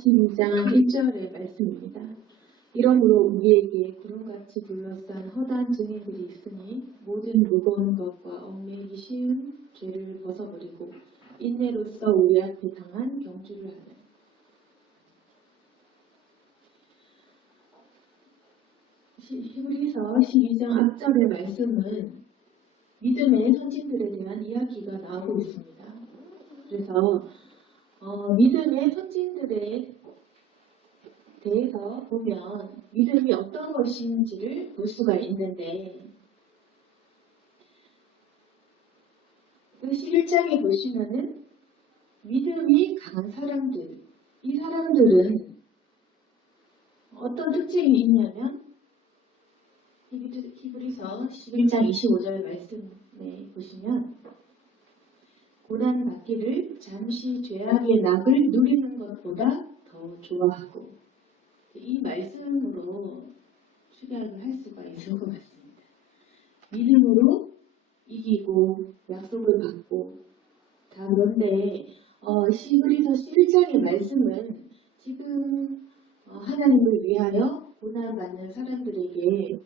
12장 1절의 말씀입니다. 이러므로 우리에게 구름같이 둘러싼 허다한 증인들이 있으니 모든 무거운 것과 얽매이기 쉬운 죄를 벗어버리고 인내로써 우리 앞에 당한 경주를 하며. 히브리서 12장 앞절의 말씀은 믿음의 선진들에 대한 이야기가 나오고 있습니다. 그래서 믿음의 선진들에 대해서 보면 믿음이 어떤 것인지를 볼 수가 있는데, 그 11장에 보시면은 믿음이 강한 사람들, 이 사람들은 어떤 특징이 있냐면 히브리서 11장 25절 말씀에 보시면 고난 받기를 잠시 죄악의 낙을 누리는 것보다 더 좋아하고, 이 말씀으로 축약을 할 수가 있을 것 같습니다. 믿음으로 이기고 약속을 받고 다. 그런데 히브리서 11장의 말씀은 지금 하나님을 위하여 고난받는 사람들에게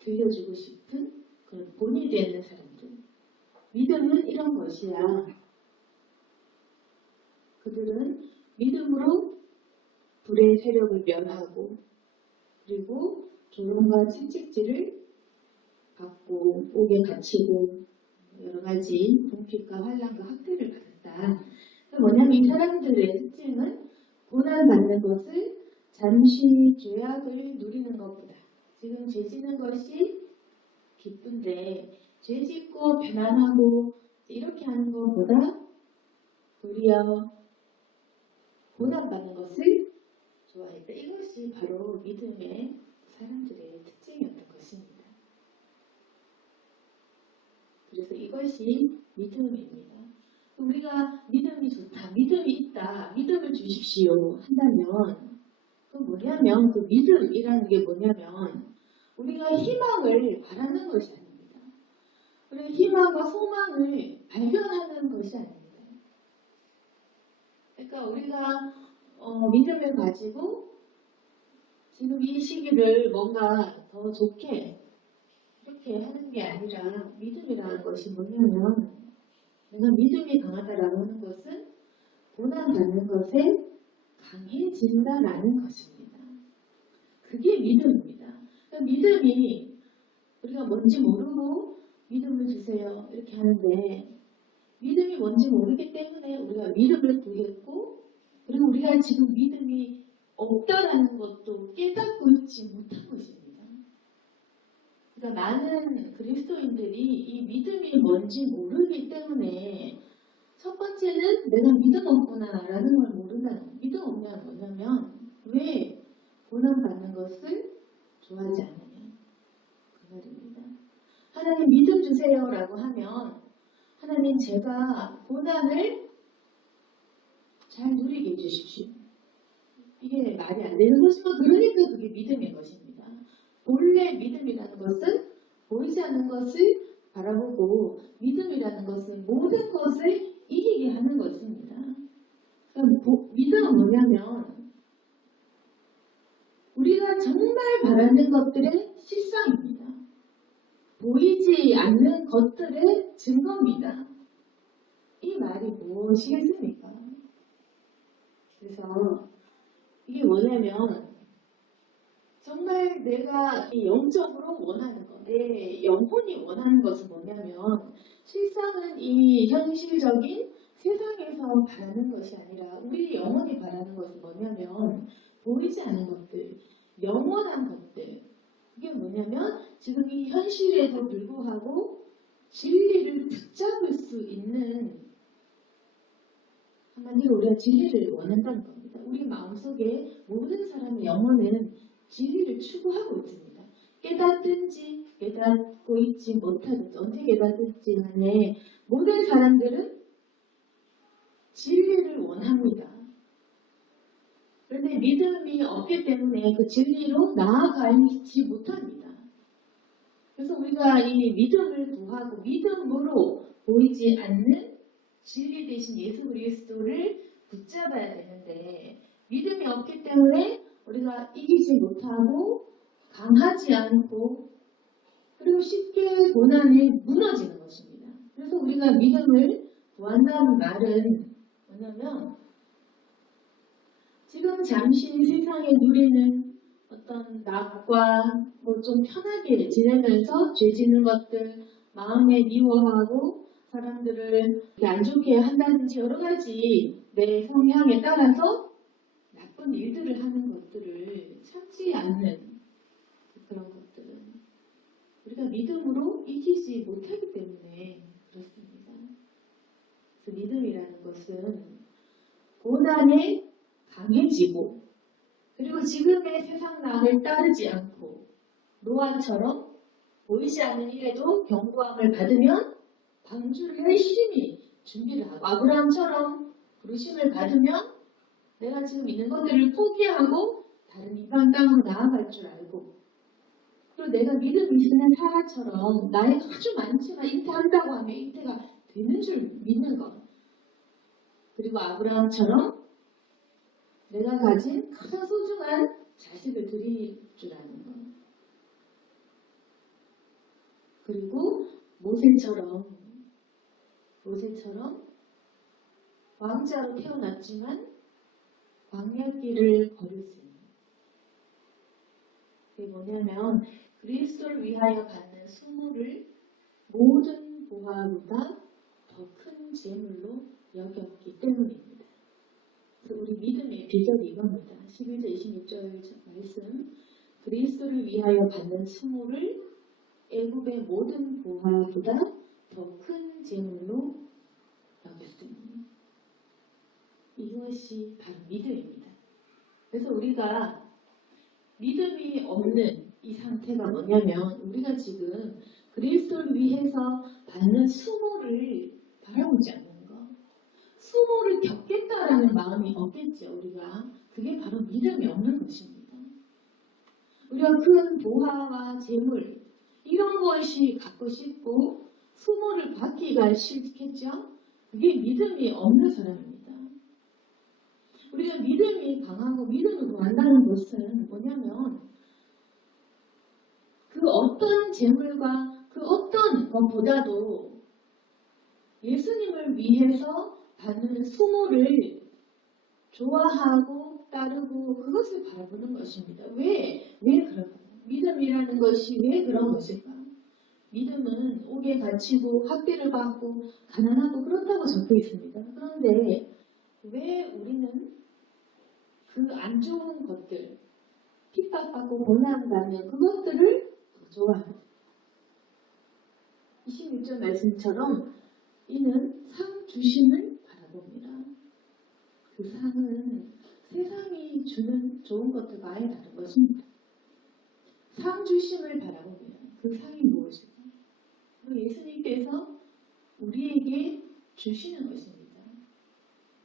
들려주고 싶은 그런 본이 되는 사람들. 믿음은 이런 것이야. 그들은 믿음으로 불의 세력을 멸하고, 그리고 조롱과 채찍질을 받고 옥에 갇히고 여러 가지 궁핍과 환난과 학대를 받았다. 뭐냐면 이 사람들의 특징은 고난받는 것을 잠시 죄악을 누리는 것보다, 지금 죄 짓는 것이 기쁜데 죄 짓고 편안하고 이렇게 하는 것보다 도리어 고난받는 것을 좋아했다. 이것이 바로 믿음의 사람들의 특징이었던 것입니다. 그래서 이것이 믿음입니다. 우리가 믿음이 좋다, 믿음이 있다, 믿음을 주십시오 한다면 그 뭐냐면, 그 믿음이라는 게 뭐냐면 우리가 희망을 바라는 것이 아닙니다. 우리가 희망과 소망을 발견하는 것이 아닙니다. 그러니까 우리가 믿음을 가지고 지금 이 시기를 뭔가 더 좋게 이렇게 하는 게 아니라, 믿음이라는 것이 뭐냐면, 내가 믿음이 강하다라고 하는 것은 고난받는 것에 강해진다라는 것입니다. 그게 믿음입니다. 그러니까 믿음이 우리가 뭔지 모르고 믿음을 주세요 이렇게 하는데, 믿음이 뭔지 모르기 때문에 우리가 믿음을 구했고, 그리고 우리가 지금 믿음이 없다라는 것도 깨닫고 있지 못한 것입니다. 그러니까 많은 그리스도인들이 이 믿음이 뭔지 모르기 때문에, 첫 번째는 내가 믿음 없구나라는 걸 모른다는 거예요. 믿음 없냐는 뭐냐면 왜 고난받는 것을 좋아하지 않느냐 그 말입니다. 하나님 믿음 주세요라고 하면, 하나님 제가 고난을 잘 누리게 해주십시오. 이게 말이 안 되는 것이고, 그러니까 그게 믿음인 것입니다. 본래 믿음이라는 것은 보이지 않는 것을 바라보고, 믿음이라는 것은 모든 것을 이기게 하는 것입니다. 그러니까 믿음은 뭐냐면 우리가 정말 바라는 것들의 실상입니다. 보이지 않는 것들의 증거입니다. 이 말이 무엇이겠습니까? 그래서 이게 뭐냐면, 정말 내가 영적으로 원하는 것, 내 영혼이 원하는 것은 뭐냐면, 실상은 이 현실적인 세상에서 바라는 것이 아니라 우리 영혼이 바라는 것은 뭐냐면 보이지 않는 것들, 영원한 것들. 이게 뭐냐면 지금 이 현실에도 불구하고 진리를 붙잡을 수 있는, 한마디로 우리가 진리를 원한다는 겁니다. 우리 마음속에 모든 사람의 영혼은 진리를 추구하고 있습니다. 깨닫든지 깨닫고 있지 못하든지, 언제 깨닫든지 간에 모든 사람들은 진리를 원합니다. 그런데 믿음이 없기 때문에 그 진리로 나아가지 못합니다. 그래서 우리가 이 믿음을 구하고 믿음으로 보이지 않는 진리 대신 예수 그리스도를 붙잡아야 되는데 믿음이 없기 때문에 우리가 이기지 못하고 강하지 않고 그리고 쉽게 고난에 무너지는 것입니다. 그래서 우리가 믿음을 구한다는 말은 뭐냐면 지금 잠시 세상에 누리는 어떤 낙과 뭐 좀 편하게 지내면서 죄 짓는 것들 마음에 미워하고 사람들을 안 좋게 한다든지 여러 가지 내 성향에 따라서 나쁜 일들을 하는 것들을 참지 않는 그런 것들은 우리가 믿음으로 이기지 못하기 때문에 그렇습니다. 그래서 믿음이라는 것은 고난에 강해지고 그리고 지금의 세상 낙을 따르지 않고 노아처럼 보이지 않는 일에도 경고함을 받으면 방주를 열심히 준비를 하고 아브라함처럼 부르심을 받으면 내가 지금 있는 것들을 포기하고 다른 이방 땅으로 나아갈 줄 알고 그리고 내가 믿음이 있는 사라처럼 나이가 아주 많지만 잉태한다고 하면 잉태가 되는 줄 믿는 것 그리고 아브라함처럼 내가 가진 가장 소중한 자식을 드릴 줄 아는 것 그리고 모세처럼 왕자로 태어났지만 광야길을 걸을 수 있는 그게 뭐냐면 그리스도를 위하여 받는 수모를 모든 보화보다 더 큰 재물로 여겼기 때문입니다. 그래서 우리 믿음의 비결이 이겁니다. 11절 26절 말씀 그리스도를 위하여 받는 수모를 애굽의 모든 보화보다 더 큰 재물로 여겼습니다. 이것이 바로 믿음입니다. 그래서 우리가 믿음이 없는 이 상태가 뭐냐면 우리가 지금 그리스도를 위해서 받는 수모를 바라보지 않는 것. 수모를 겪겠다라는 마음이 없겠죠. 우리가. 그게 바로 믿음이 없는 것입니다. 우리가 큰 보화와 재물 이런 것이 갖고 싶고 수모를 받기가 싫겠죠. 그게 믿음이 없는 사람입니다. 우리가 믿음이 강하고 믿음을 구한다는 것은 뭐냐면 그 어떤 재물과 그 어떤 것보다도 예수님을 위해서 받는 수모를 좋아하고 따르고 그것을 바라보는 것입니다. 왜 그럴까요? 믿음이라는 것이 왜 그런 것일까? 믿음은 옥에 갇히고 학대를 받고 가난하고 그렇다고 적혀 있습니다. 그런데 왜 우리는 그 안 좋은 것들, 핍박받고 고난받는 그것들을 더 좋아합니다. 26절 말씀처럼 이는 상 주심을 바라봅니다. 그 상은 세상이 주는 좋은 것들과 아예 다른 것입니다. 상 주심을 바라봅니다. 그 상이 무엇일까? 예수님께서 우리에게 주시는 것입니다.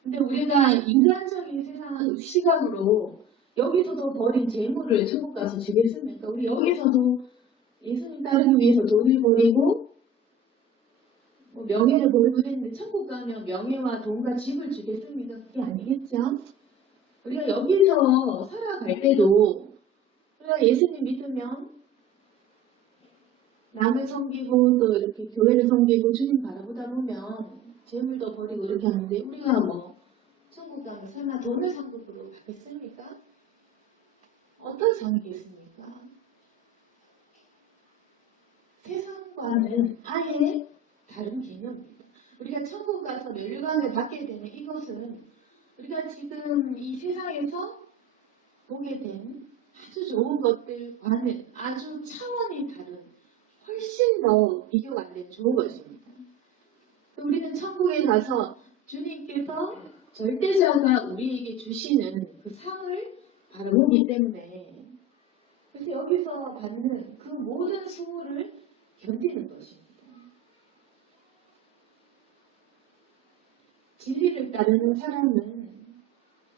근데 우리가 인간적인 세상 시각으로 여기서도 버린 재물을 천국 가서 주겠습니까? 우리 여기서도 예수님 따르기 위해서 돈을 버리고 명예를 버리고 했는데 천국 가면 명예와 돈과 집을 주겠습니까? 그게 아니겠죠? 우리가 여기서 살아갈 때도 우리가 예수님 믿으면 남을 섬기고 또 이렇게 교회를 섬기고 주님 바라보다 보면 재물도 버리고 이렇게 하는데 우리가 천국 가면 설마 돈을 상급으로 받겠습니까? 어떤 상이겠습니까? 세상과는 아예 다른 개념입니다. 우리가 천국 가서 멸관을 받게 되는 이것은 우리가 지금 이 세상에서 보게 된 아주 좋은 것들과는 아주 차원이 다른 훨씬 더 비교가 안 되는 좋은 것입니다. 우리는 천국에 가서 주님께서 절대자가 우리에게 주시는 그 상을 바라보기 때문에 그래서 여기서 받는 그 모든 수모를 견디는 것입니다. 진리를 따르는 사람은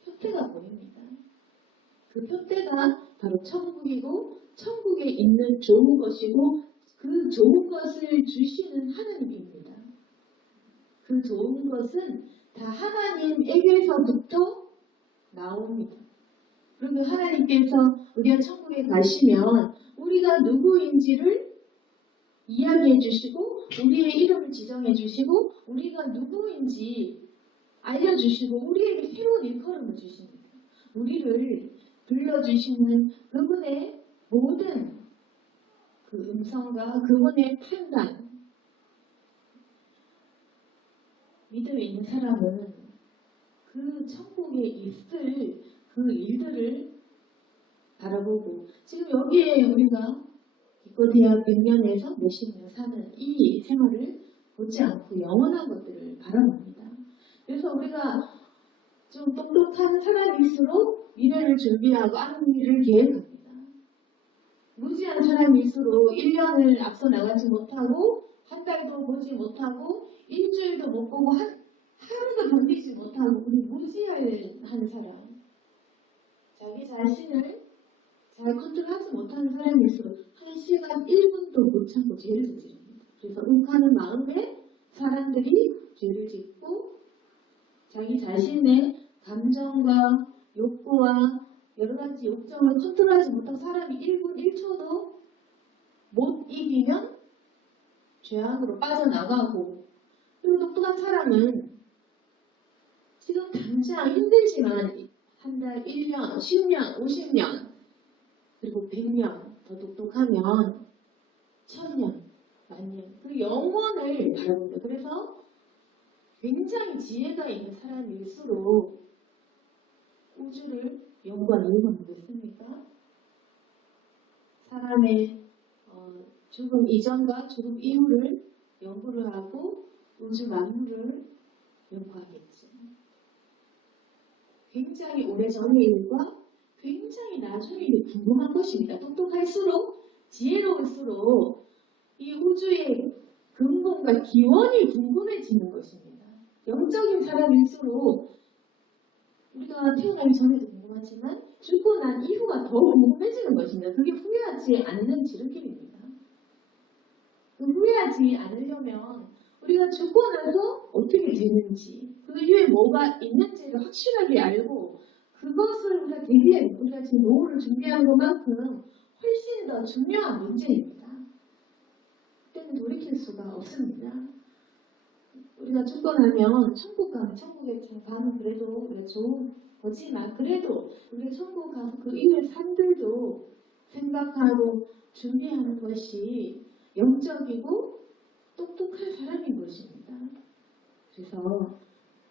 표대가 보입니다. 그 표대가 바로 천국이고 천국에 있는 좋은 것이고 그 좋은 것을 주시는 하나님입니다. 그 좋은 것은 다 하나님에게서부터 나옵니다. 그리고 하나님께서 우리가 천국에 가시면 우리가 누구인지를 이야기해 주시고 우리의 이름을 지정해 주시고 우리가 누구인지 알려주시고 우리에게 새로운 일컬음을 주십니다. 우리를 불러주시는 그분의 모든 그 음성과 그분의 판단, 믿음이 있는 사람은 그 천국에 있을 그 일들을 바라보고 지금 여기에 우리가 기껏해야 100년에서 몇십 년 사는 이 생활을 보지 않고 영원한 것들을 바라봅니다. 그래서 우리가 좀 똑똑한 사람일수록 미래를 준비하고 앞일을 계획합니다. 무지한 사람일수록 1년을 앞서 나가지 못하고 한 달도 보지 못하고 일주일도 못 보고 하루도 견디지 못하고 우리 무지한 사람, 자기 자신을 잘 컨트롤하지 못하는 사람일수록 1시간 1분도 못 참고 죄를 저지릅니다. 그래서 욱하는 마음에 사람들이 죄를 짓고 자기 자신의 감정과 욕구와 여러 가지 욕정을 컨트롤하지 못한 사람이 1분 1초도 못 이기면 죄악으로 빠져나가고 그리고 똑똑한 사람은 지금 당장 힘들지만 한 달, 1년, 10년, 50년 그리고 100년 더 똑똑하면 1000년, 만년 그 영원을 바라봅니다. 그래서 굉장히 지혜가 있는 사람일수록 우주를 연구한 이유가 뭐겠습니까? 사람의 죽음 이전과 죽음 이후를 연구를 하고 우주 만물을 연구하겠죠. 굉장히 오래전의 일과 굉장히 나중의 일이 궁금한 것입니다. 똑똑할수록 지혜로울수록 이 우주의 근본과 기원이 궁금해지는 것입니다. 영적인 사람일수록 우리가 태어나기 전에도 궁금하지만 죽고 난 이후가 더 궁금해지는 것입니다. 그게 후회하지 않는 지름길입니다. 후회하지 않으려면 우리가 죽고 나서 어떻게 되는지 그 이후에 뭐가 있는지를 확실하게 알고 그것을 우리가 지금 노후를 준비하는 것만큼 훨씬 더 중요한 문제입니다. 그때는 돌이킬 수가 없습니다. 우리가 죽고 나면 천국에 가면 그래도 우리가 좋은 거지만 그래도 우리가 천국 가서 그 이후의 삶들도 생각하고 준비하는 것이 영적이고 똑똑한 사람인 것입니다. 그래서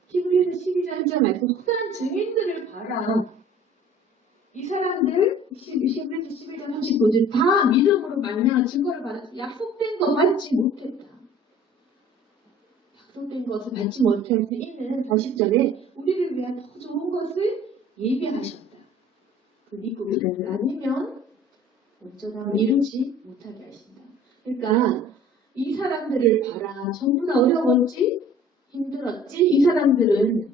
히브리서 12장 1절 말씀 혹사한 증인들을 봐라. 이 사람들 히브리서 11장 39절 다 믿음으로 말미암아 증거를 받아 약속된 거 받지 못했다. 약속된 것을 받지 못할 이는 40절에 우리를 위한 더 좋은 것을 예비하셨다. 그 믿고 믿음을 아니면 온전함을 이루지 못하게 하신다. 그러니까 이 사람들을 봐라. 전부 다 어려웠지? 힘들었지? 이 사람들은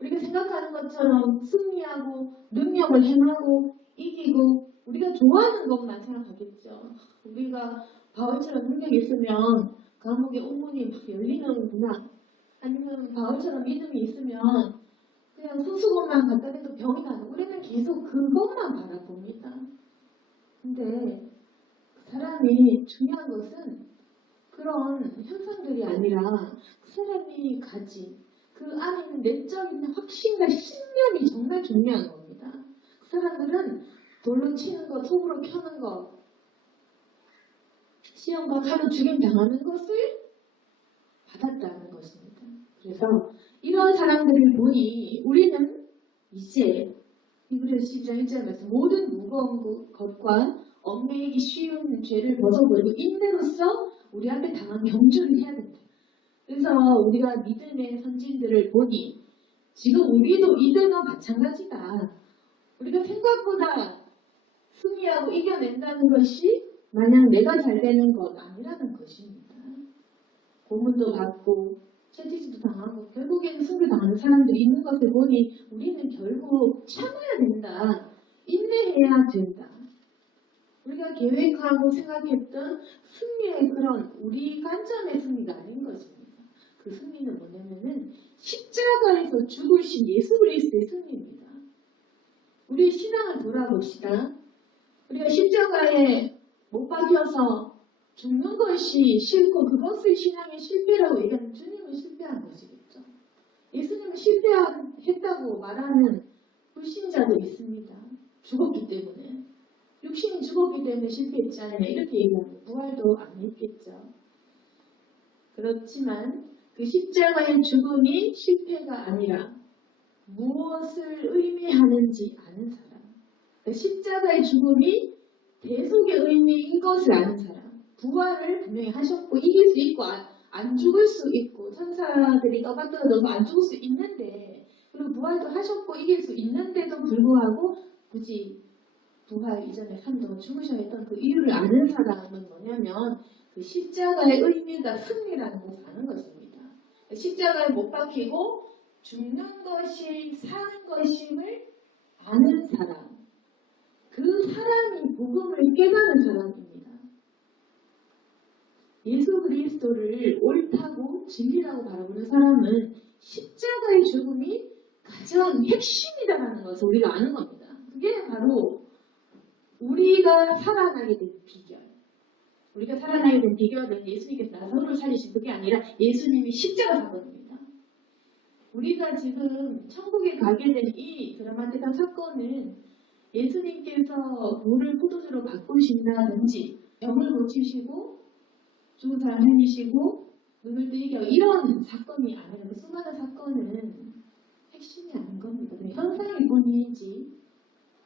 우리가 생각하는 것처럼 승리하고 능력을 행하고 이기고 우리가 좋아하는 것만 생각하겠죠. 우리가 바울처럼 능력이 있으면 감옥의 옥문이 막 열리는구나. 아니면 바울처럼 믿음이 있으면 그냥 손수건만 갖다 대도 병이 나는 우리는 계속 그것만 바라봅니다. 근데 그 사람이 중요한 것은 그런 현상들이 아니라 그 사람이 가진 그 안에 있는 내적인 확신과 신념이 정말 중요한 겁니다. 그 사람들은 돌로 치는 것, 톱으로 켜는 것, 시험과 칼로 죽임 당하는 것을 받았다는 것입니다. 그래서 이런 사람들을 보니 우리는 이제 히브리서 12장 1절 말씀 모든 무거운 것과 얽매이기 쉬운 죄를 벗어버리고 인내로서 우리 앞에 당한 경주를 해야 된다. 그래서 우리가 믿음의 선진들을 보니 지금 우리도 이들과 마찬가지다. 우리가 생각보다 승리하고 이겨낸다는 것이 마냥 내가 잘 되는 것 아니라는 것입니다. 고문도 받고 채찍도 당하고 결국에는 승리당하는 사람들이 있는 것을 보니 우리는 결국 참아야 된다. 인내해야 된다. 우리가 계획하고 생각했던 승리의 그런 우리 관점의 승리가 아닌 것입니다. 그 승리는 뭐냐면은 십자가에서 죽으신 예수 그리스도의 승리입니다. 우리 신앙을 돌아봅시다. 우리가 십자가에 못 박혀서 죽는 것이 싫고 그것을 신앙의 실패라고 얘기하는 주님은 실패한 것이겠죠. 예수님은 실패했다고 말하는 불신자도 있습니다. 죽었기 때문에. 육신이 죽었기 때문에 실패했지 않냐 이렇게 얘기하면 부활도 안 했겠죠. 그렇지만 그 십자가의 죽음이 실패가 아니라 무엇을 의미하는지 아는 사람. 그 십자가의 죽음이 대속의 의미인 것을 아는 사람. 부활을 분명히 하셨고 이길 수 있고 안 죽을 수 있고 천사들이 떠받들어져서 안 죽을 수 있는데 그리고 부활도 하셨고 이길 수 있는데도 불구하고 굳이 부활 이전에 3도 죽으셔야 했던 그 이유를 아는 사람은 뭐냐면 그 십자가의 의미가 승리라는 것을 아는 것입니다. 십자가에 못 박히고 죽는 것이 사는 것임을 아는 사람. 그 사람이 복음을 깨닫는 사람입니다. 예수 그리스도를 옳다고 진리라고 바라보는 사람은 십자가의 죽음이 가장 핵심이다라는 것을 우리가 아는 겁니다. 그게 바로 우리가 살아나게 된 비결. 우리가 살아나게 된 비결은 예수님께서 나사로를 살리신 그게 아니라 예수님이 십자가 사건입니다. 우리가 지금 천국에 가게 된 이 드라마틱한 사건은 예수님께서 물을 포도주로 바꾸신다든지 병을 고치시고 죽은 사람 살리시고 눈을 뜨게 하고 이런 사건이 아니라 그 수많은 사건은 핵심이 아닌 겁니다. 현상일 뿐이지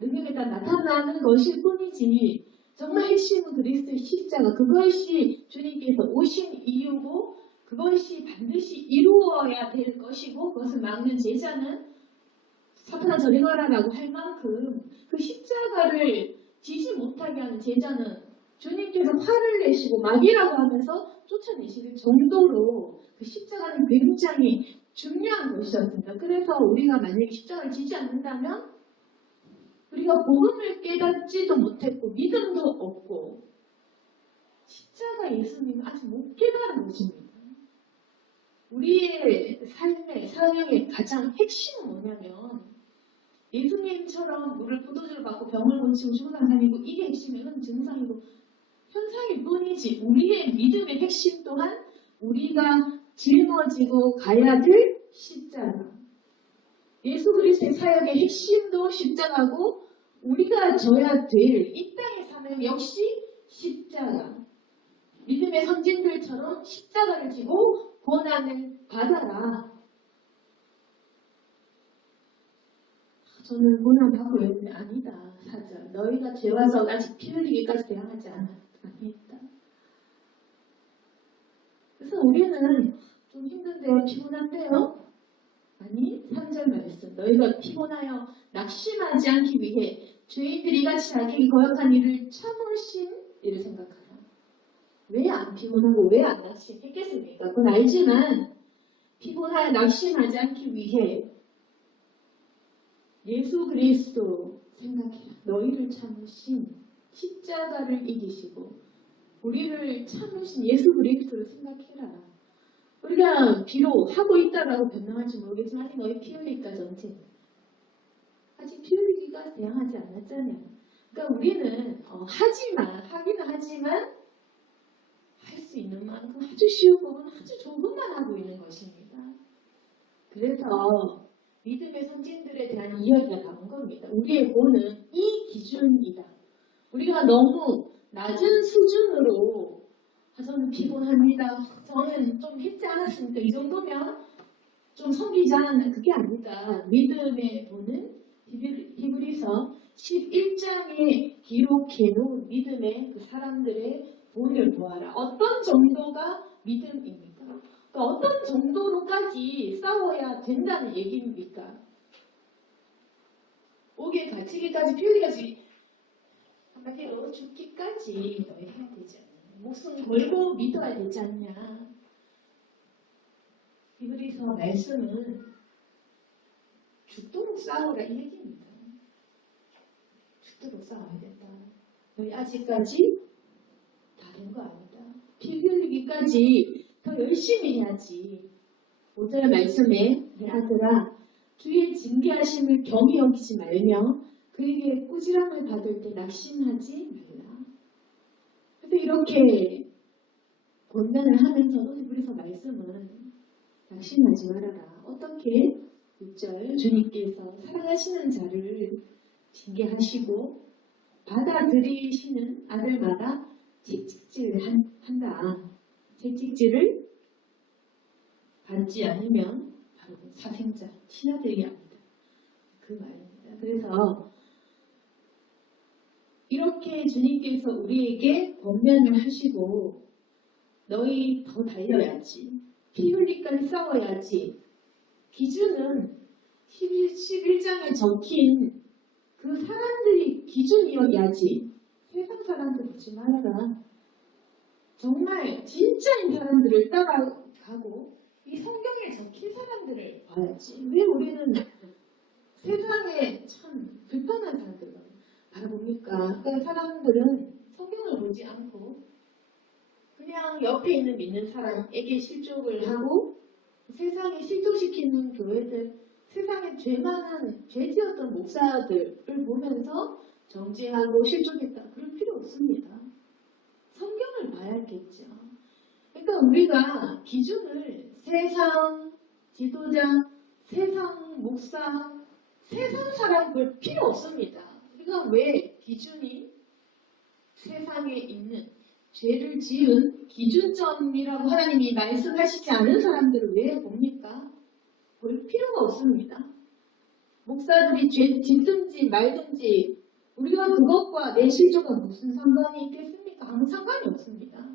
능력에 따라 나타나는 것일 뿐이지 정말 핵심은 그리스도의 십자가 그것이 주님께서 오신 이유고 그것이 반드시 이루어야 될 것이고 그것을 막는 제자는 사탄아 저리 가라라고 할 만큼 그 십자가를 지지 못하게 하는 제자는 주님께서 화를 내시고 막이라고 하면서 쫓아내실 정도로 그 십자가는 굉장히 중요한 것이었습니다. 그래서 우리가 만약에 십자가를 지지 않는다면 우리가 복음을 깨닫지도 못했고 믿음도 없고 십자가 예수님은 아직 못 깨달은 것입니다. 우리의 삶의 사명의 가장 핵심은 뭐냐면 예수님처럼 물을 포도주로 받고 병을 고치고 죽은 사람 살리고 이게 핵심이고 증상이고 현상일 뿐이지 우리의 믿음의 핵심 또한 우리가 짊어지고 가야 될 십자가. 예수 그리스도의 사역의 핵심도 십자가고 우리가 져야 될 이 땅의 사명 역시 십자가. 믿음의 선진들처럼 십자가를 지고 고난을 받아라. 저는 고난 받고 있는데 아니다. 4절. 너희가 죄와 썩 아직 피 흘리기까지 대항하지 아니했다. 그래서 우리는 좀 힘든데요? 피곤한데요? 아니 3절 말씀. 너희가 피곤하여 낙심하지 않기 위해 죄인들이 이같이 자기 거역한 일을 참으신 일을 생각하라. 왜 안 피곤하고 왜 안 낙심했겠습니까? 그건 알지만 피곤하여 낙심하지 않기 위해 예수 그리스도 생각해라. 너희를 참으신 십자가를 이기시고 우리를 참으신 예수 그리스도를 생각해라. 우리가 비록 하고 있다라고 변명할지 모르겠지만 아직 너희 피 흘리기까지 언제? 아직 피 흘리기가 대항하지 않았잖아요. 그러니까 우리는 하기는 하지만 할 수 있는 만큼 아주 쉬운 부분, 아주 조금만 하고 있는 것입니다. 그래서 믿음의 선진들에 대한 이야기가 나온 겁니다. 우리의 본은 이 기준이다. 우리가 너무 낮은 수준으로 저는 피곤합니다. 저는 좀 했지 않았습니까? 이 정도면 좀 섬기지 않았나? 그게 아니다. 믿음의 본은 히브리서 11장에 기록해놓은 믿음의 그 사람들의 본을 보아라. 어떤 정도가 믿음입니까? 그러니까 어떤 정도로까지 싸워야 된다는 얘기입니까? 옥에 갇히기까지 피 흘리기까지 한마디로 죽기까지 너희 해야 되지 않냐. 목숨 걸고 믿어야 되지 않냐. 히브리서 말씀은 죽도록 싸우라 이 얘기입니다. 죽도록 싸워야 된다. 너희 아직까지 다 된 거 아니다. 피 흘리기까지 더 열심히 해야지. 5절 말씀에 내 아들아 주의 징계하심을 경히 여기지 말며 그에게 꾸지람을 받을 때 낙심하지 말라. 그래서 이렇게 권면을 하면서도 히브리서 말씀은 낙심하지 말아라. 어떻게? 6절 주님께서 사랑하시는 자를 징계하시고 받아들이시는 아들마다 채찍질을 한다. 채찍질을 받지 않으면 바로 사생자, 친아들이 아니다. 그 말입니다. 그래서 이렇게 주님께서 우리에게 권면을 하시고 너희 더 달려야지. 피 흘리까지 싸워야지. 기준은 11장에 적힌 그 사람들이 기준이어야지. 세상 사람들 보지 말아라. 정말 진짜인 사람들을 따라가고 이 성경에 적힌 사람들을 봐야지. 왜 우리는 세상에 참 불편한 사람들을 바라봅니까? 그러니까 사람들은 성경을 보지 않고 그냥 옆에 있는 믿는 사람에게 실족을 하고 세상에 실족시키는 교회들, 세상에 죄 많은, 죄 지었던 목사들을 보면서 정죄하고 실족했다. 그럴 필요 없습니다. 성경을 봐야겠죠. 그러니까 우리가 기준을 세상 지도자, 세상 목사, 세상 사람 볼 필요 없습니다. 우리가 왜 기준이 세상에 있는 죄를 지은 기준점이라고 하나님이 말씀하시지 않은 사람들을 왜 봅니까? 볼 필요가 없습니다. 목사들이 죄 짓든지 말든지 우리가 그것과 내 실족과 무슨 상관이 있겠습니까? 아무 상관이 없습니다.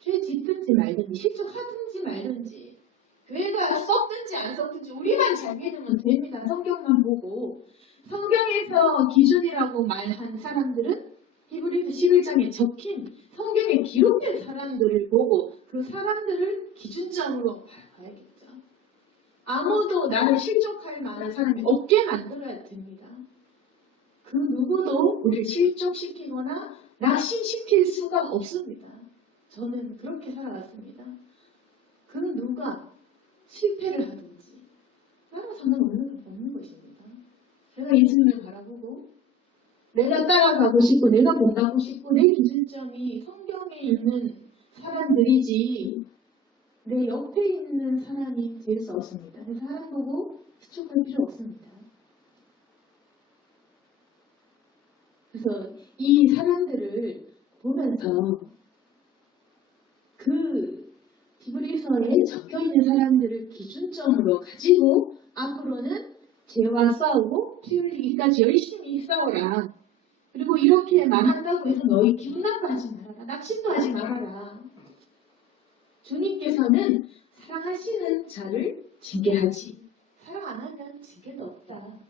죄 짓든지 말든지 실족하든지 말든지 교회가 썩든지 안 썩든지 우리만 잘 믿으면 됩니다. 성경만 보고 성경에서 기준이라고 말한 사람들은 히브리서 11장에 적힌 성경에 기록된 사람들을 보고 그 사람들을 기준점으로 봐야겠죠. 아무도 나를 실족할 만한 사람이 없게 만들어야 됩니다. 그 누구도 우리를 실족시키거나 낙심시킬 수가 없습니다. 저는 그렇게 살아왔습니다. 그 누가 실패를 하든지 나랑 상관없는 것입니다. 제가 예수님을 바라보고 내가 따라가고 싶고 내가 본다고 싶고 내 기준점이 성경에 있는 사람들이지 내 옆에 있는 사람이 될 수 없습니다. 그 사람 보고 수축할 필요 없습니다. 그래서 이 사람들을 보면서 그 히브리서에 적혀있는 사람들을 기준점으로 가지고 앞으로는 죄와 싸우고 피 흘리기까지 열심히 싸워라. 그리고 이렇게 말한다고 해서 너희 기분 나빠하지 말아라. 낙심도 하지 말아라. 주님께서는 사랑하시는 자를 징계하지. 사랑 안 하면 징계도 없다.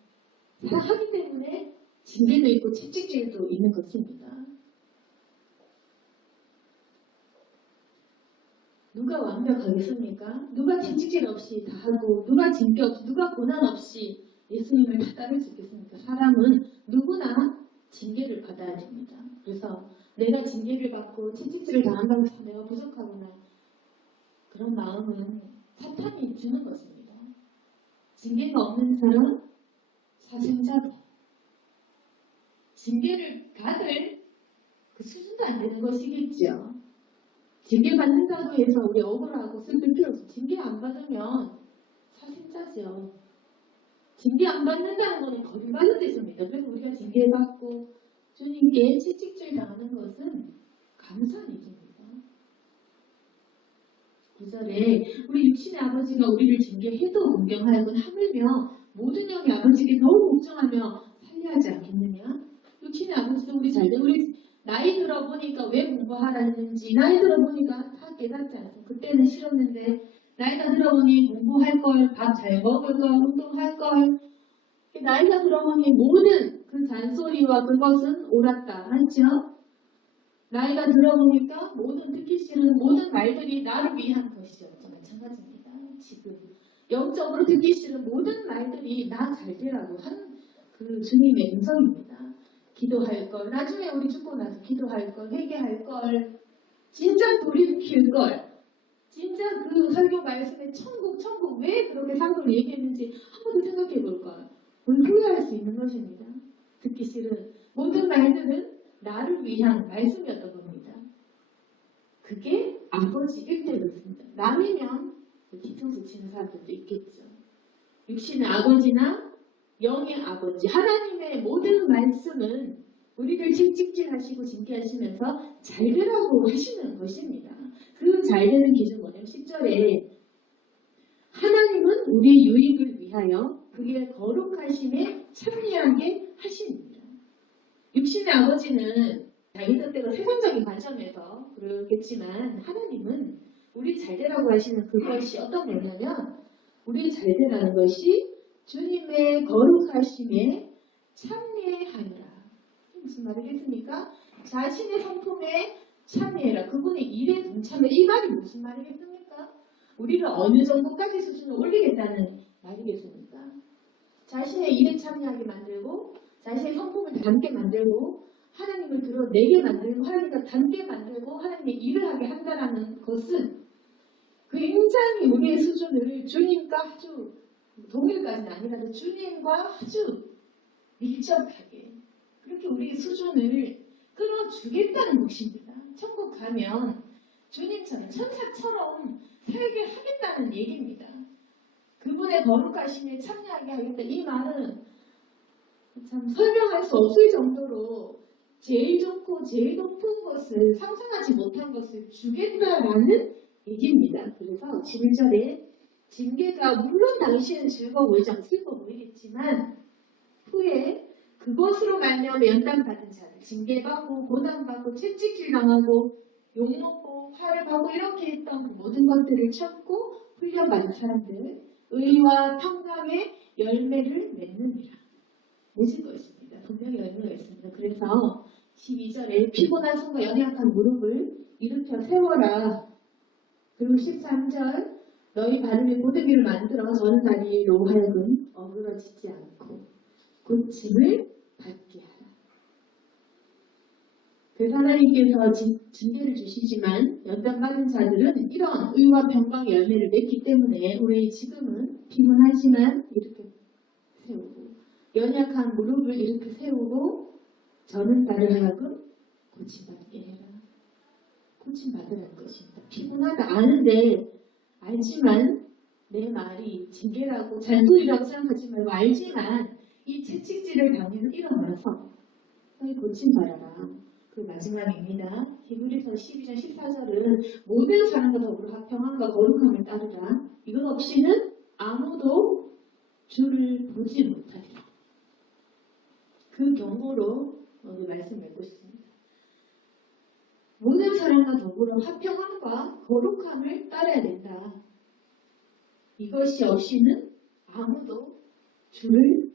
사랑하기 때문에 징계도 있고 채찍질도 있는 것입니다. 누가 완벽하겠습니까? 누가 채찍질 없이 다 하고 누가 징계 없이 누가 고난 없이 예수님을 다 따를 수 있겠습니까? 사람은 누구나 징계를 받아야 됩니다. 그래서 내가 징계를 받고 채찍질을 당한다고 해서 내가 부족하거나 그런 마음은 사탄이 주는 것입니다. 징계가 없는 사람은 사생자다. 징계를 받을 그 수준도 안 되는 것이겠죠. 징계 받는다고 해서 우리 억울하고 슬플 필요 없어. 징계 안 받으면 사생자죠. 징계 안 받는다는 것은 버림받는 뜻입니다. 그래서 우리가 징계받고 주님께 채찍질 당하는 것은 감사한 일입니다. 9절에 우리 육신의 아버지가 우리를 징계해도 공경하여건 하물며 모든 영의 아버지께 너무 걱정하며 살려하지 않겠느냐? 육신의 아버지도 우리 잘되고 우리 나이 들어보니까 왜 공부하라 했는지 나이 들어보니까 다 깨닫지 않았어. 그때는 싫었는데 나이가 들어보니 공부할 걸, 밥 잘 먹을 걸, 운동할 걸. 나이가 들어보니 모든 그 잔소리와 그것은 옳았다. 맞죠? 나이가 들어보니까 모든 듣기 싫은 모든 말들이 나를 위한 것이었죠. 마찬가지입니다. 지금 영적으로 듣기 싫은 모든 말들이 나 잘 되라고 한 그 주님의 음성입니다. 기도할 걸, 나중에 우리 죽고 나서 기도할 걸, 회개할 걸, 진짜 돌이킬 걸, 진짜 그 설교 말씀에 천국 왜 그렇게 상도를 얘기했는지 한 번 더 생각해 볼까요? 우리 후회할 수 있는 것입니다. 듣기 싫은 모든 말들은 나를 위한 말씀이었던 겁니다. 그게 아버지 일대였습니다. 남이면 뒤통수 치는 사람들도 있겠죠. 육신의 아버지나 영의 아버지 하나님의 모든 말씀은 우리를 채찍질하시고 징계하시면서 잘되라고 하시는 것입니다. 그 잘되는 기준 뭐냐면 10절에 하나님은 우리의 유익을 위하여 그의 거룩하심에 참여하게 하십니다. 육신의 아버지는 자기 뜻대로 세상적인 관점에서 그렇겠지만 하나님은 우리 잘되라고 하시는 그것이 어떤 거냐면 우리 잘되라는 것이 주님의 거룩하심에 참여하느라. 무슨 말이겠습니까? 자신의 성품에 참여해라. 그분의 일에 동참해. 이 말이 무슨 말이겠습니까? 우리를 어느 정도까지 수준을 올리겠다는 말이겠습니까? 자신의 일에 참여하게 만들고 자신의 성품을 닮게 만들고 하나님을 드러내게 만들고 하나님과 닮게 만들고 하나님의 일을 하게 한다는 것은 굉장히 우리의 수준을 주님과 아주 동일까지는 아니라도 주님과 아주 밀접하게 그렇게 우리의 수준을 끌어주겠다는 것입니다. 천국 가면 주님처럼 천사처럼 살게 하겠다는 얘기입니다. 그분의 거룩하심에 참여하게 하겠다. 이 말은 참 설명할 수 없을 정도로 제일 좋고 제일 높은 것을 상상하지 못한 것을 주겠다라는 얘기입니다. 그래서 11절에 징계가 물론 당시에는 즐거워 보이지 않고 슬퍼 보이겠지만 후에 그것으로 말미암아 연단받은 자들 징계받고 고난받고 채찍질 당하고 욕먹고 화를 받고 이렇게 했던 그 모든 것들을 참고 훈련받은 사람들 의와 평강의 열매를 맺느니라. 맺을 것입니다. 분명히 열매가 있습니다. 그래서 12절에 피곤한 손과 연약한 무릎을 일으켜 세워라. 그리고 13절 너희 발음에 고데기를 만들어 저는 다리로 하여금 어그러지지 않고 고침을 받게 하라. 그래서 하나님께서 징계를 주시지만 연단받은 자들은 이런 의와 평강의 열매를 맺기 때문에 우리 지금은 피곤하지만 이렇게 세우고 연약한 무릎을 이렇게 세우고 저는 나를 하여금 고침받게 해라. 고침받으라는 것입니다. 피곤하다 아는데 알지만 내 말이 징계라고 잔소리라고 생각하지 말고 알지만 이 채찍질을 당해서 일어나서 너희 고침받아라. 그 마지막입니다. 히브리서 12장 14절은 모든 사람과 더불어 화평함과 거룩함을 따르라. 이것 없이는 아무도 주를 보지 못하리라. 그 경고로 오늘 말씀 맺고 있습니다. 모든 사람과 더불어 화평함과 거룩함을 따라야 된다. 이것이 없이는 아무도 주를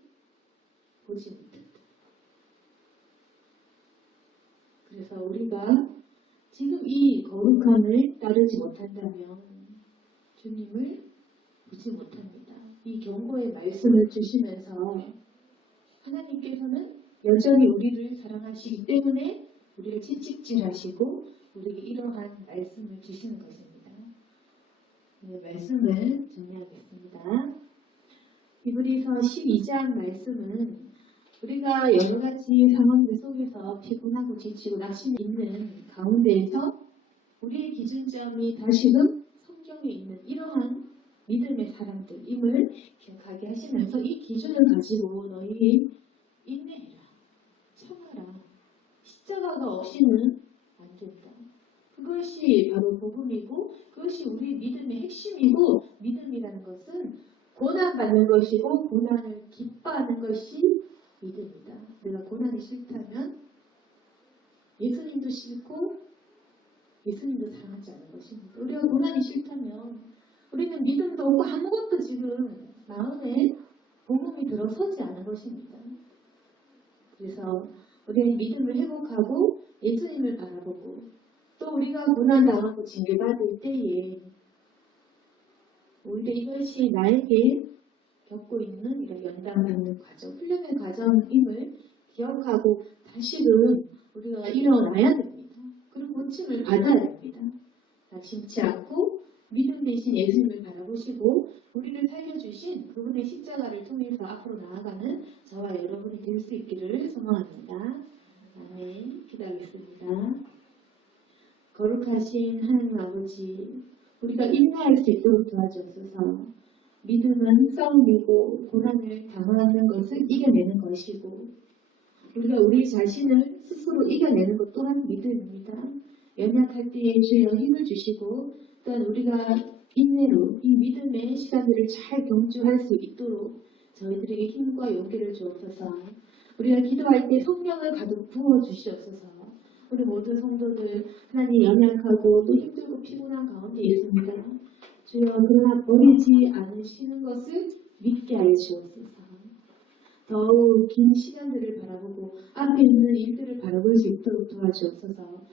보지 못한다. 그래서 우리가 지금 이 거룩함을 따르지 못한다면 주님을 보지 못합니다. 이 경고의 말씀을 주시면서 하나님께서는 여전히 우리를 사랑하시기 때문에 우리를 채찍질하시고 우리에게 이러한 말씀을 주시는 것입니다. 네, 말씀을 정리하겠습니다. 히브리서 12장 말씀은 우리가 여러 가지 상황들 속에서 피곤하고 지치고 낙심이 있는 가운데에서 우리의 기준점이 다시금 성경에 있는 이러한 믿음의 사람들임을 기억하게 하시면서 이 기준을 가지고 너희 인내해라. 참아라. 십자가가 없이는 안 된다. 그것이 바로 복음이고 그것이 우리 믿음의 핵심이고 믿음이라는 것은 고난받는 것이고 고난을 기뻐하는 것이 믿음이다. 내가 고난이 싫다면 예수님도 싫고 예수님도 사랑하지 않는 것입니다. 우리가 고난이 싫다면 우리는 믿음도 없고 아무것도 지금 마음에 복음이 들어서지 않은 것입니다. 그래서 우리는 믿음을 회복하고 예수님을 바라보고 또 우리가 고난당하고 징계받을 때에 오히려 이것이 나에게 겪고 있는 이런 연단받는 과정, 훈련의 과정임을 기억하고 다시금 우리가 일어나야 됩니다. 그리고 고침을 받아야 됩니다. 낙심치 않고 믿음의 되신 예수님을 바라보시고 우리를 살려주신 그분의 십자가를 통해서 앞으로 나아가는 저와 여러분이 될 수 있기를 소망합니다. 아멘. 기도하겠습니다. 거룩하신 하나님 아버지, 우리가 인내할 수 있도록 도와주옵소서. 믿음은 싸움이고 고난을 당하는 것을 이겨내는 것이고 우리가 우리 자신을 스스로 이겨내는 것 또한 믿음입니다. 연약할 때에 주여 힘을 주시고 또한 우리가 인내로 이 믿음의 시간들을 잘 경주할 수 있도록 저희들에게 힘과 용기를 주옵소서. 우리가 기도할 때 성령을 가득 부어주시옵소서. 우리 모든 성도들 하나님 연약하고 또 힘들고 피곤한 가운데 있습니다. 주여 그러나 버리지 않으시는 것을 믿게 하여 주옵소서. 더욱 긴 시간들을 바라보고 앞에 있는 일들을 바라볼 수 있도록 도와주옵소서.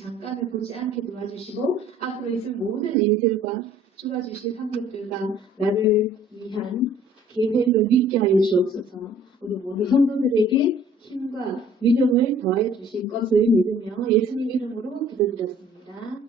잠깐을 보지 않게 도와주시고 앞으로 있을 모든 일들과 주가 주실 상급들과 나를 위한 계획을 믿게 하여 주옵소서. 우리 모든 성도들에게 힘과 믿음을 더해 주실 것을 믿으며 예수님 이름으로 기도드렸습니다.